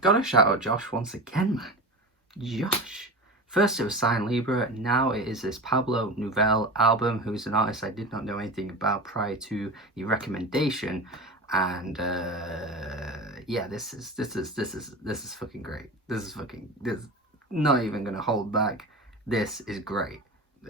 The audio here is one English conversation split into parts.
Gotta shout out Josh once again, man. Josh. First it was Sign Libra, now it is this Pablo Nouvelle album, who's an artist I did not know anything about prior to the recommendation. And yeah, this is fucking great. This not even gonna hold back. This is great.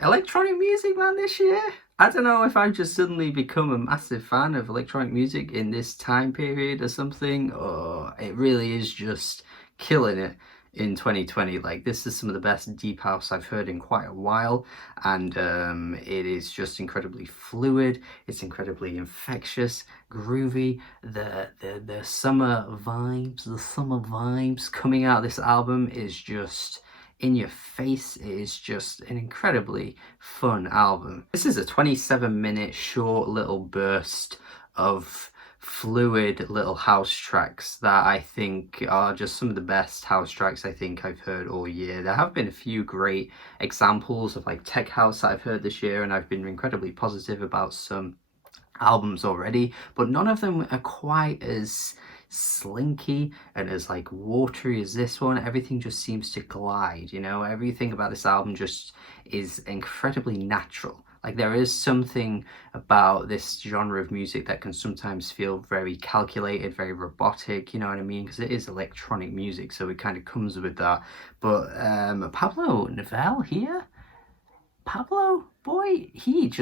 Electronic music, man, this year. I don't know if I've just suddenly become a massive fan of electronic music in this time period or something, or it really is just killing it in 2020. Like, this is some of the best deep house I've heard in quite a while, and it is just incredibly fluid. It's incredibly infectious, groovy. The summer vibes coming out of this album is just in your face. It is just an incredibly fun album. This is a 27-minute short little burst of fluid little house tracks that I think are just some of the best house tracks I think I've heard all year. There have been a few great examples of like tech house that I've heard this year, and I've been incredibly positive about some albums already, but none of them are quite as slinky and as like watery as this one. Everything just seems to glide, you know. Everything about this album just is incredibly natural. Like, there is something about this genre of music that can sometimes feel very calculated, very robotic, you know what I mean? Because it is electronic music, so it kind of comes with that. But Pablo Nouvelle here, Pablo, boy, he is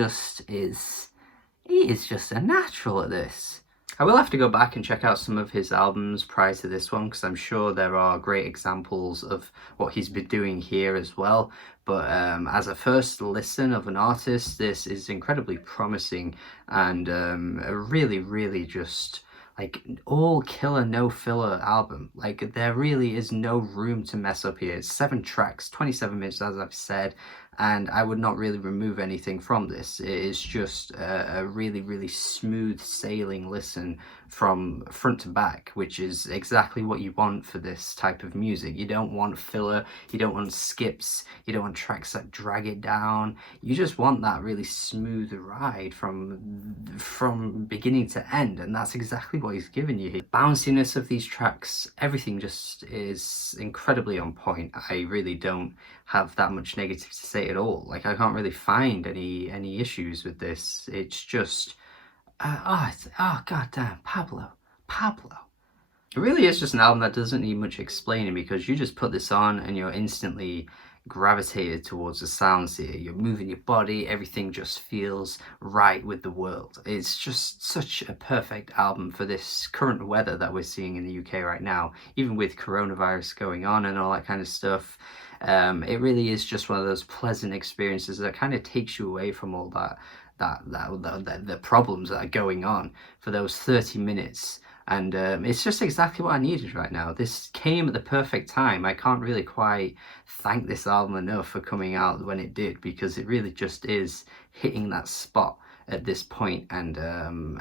just a natural at this. I will have to go back and check out some of his albums prior to this one, because I'm sure there are great examples of what he's been doing here as well. But as a first listen of an artist, this is incredibly promising, and a really just like all killer, no filler album. Like, there really is no room to mess up here. It's 7 tracks, 27 minutes, as I've said, and I would not really remove anything from this. It is just a really smooth sailing listen from front to back, which is exactly what you want for this type of music. You don't want filler, you don't want skips, you don't want tracks that drag it down. You just want that really smooth ride from beginning to end, and that's exactly what he's given you here. The bounciness of these tracks, everything just is incredibly on point. I really don't have that much negative to say at all. Like, I can't really find any issues with this. It's just goddamn, Pablo. It really is just an album that doesn't need much explaining, because you just put this on and you're instantly gravitated towards the sounds here. You're moving your body, everything just feels right with the world. It's just such a perfect album for this current weather that we're seeing in the UK right now, even with coronavirus going on and all that kind of stuff. It really is just one of those pleasant experiences that kind of takes you away from all the problems that are going on for those 30 minutes. And it's just exactly what I needed right now. This came at the perfect time. I can't really quite thank this album enough for coming out when it did, because it really just is hitting that spot at this point. And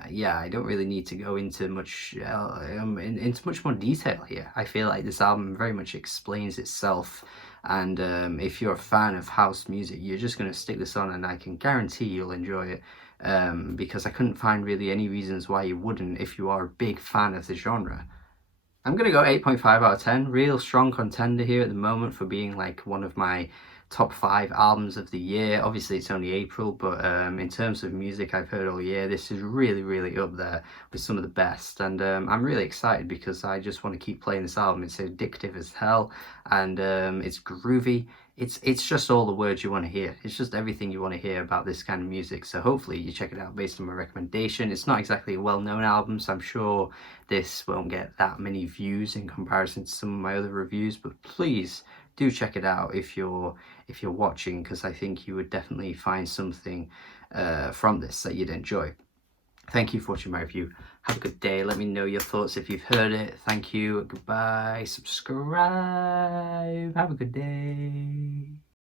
yeah, I don't really need to go into much into much more detail here. I feel like this album very much explains itself, and if you're a fan of house music, you're just going to stick this on and I can guarantee you'll enjoy it, because I couldn't find really any reasons why you wouldn't if you are a big fan of the genre. I'm going to go 8.5 out of 10. Real strong contender here at the moment for being like one of my top 5 albums of the year. Obviously it's only April, but in terms of music I've heard all year, this is really up there with some of the best. And I'm really excited because I just want to keep playing this album. It's addictive as hell, and it's groovy. It's just all the words you want to hear. It's just everything you want to hear about this kind of music. So hopefully you check it out based on my recommendation. It's not exactly a well-known album, so I'm sure this won't get that many views in comparison to some of my other reviews, but please do check it out if you're watching, because I think you would definitely find something from this that you'd enjoy. Thank you for watching my review. Have a good day. Let me know your thoughts if you've heard it. Thank you. Goodbye. Subscribe. Have a good day.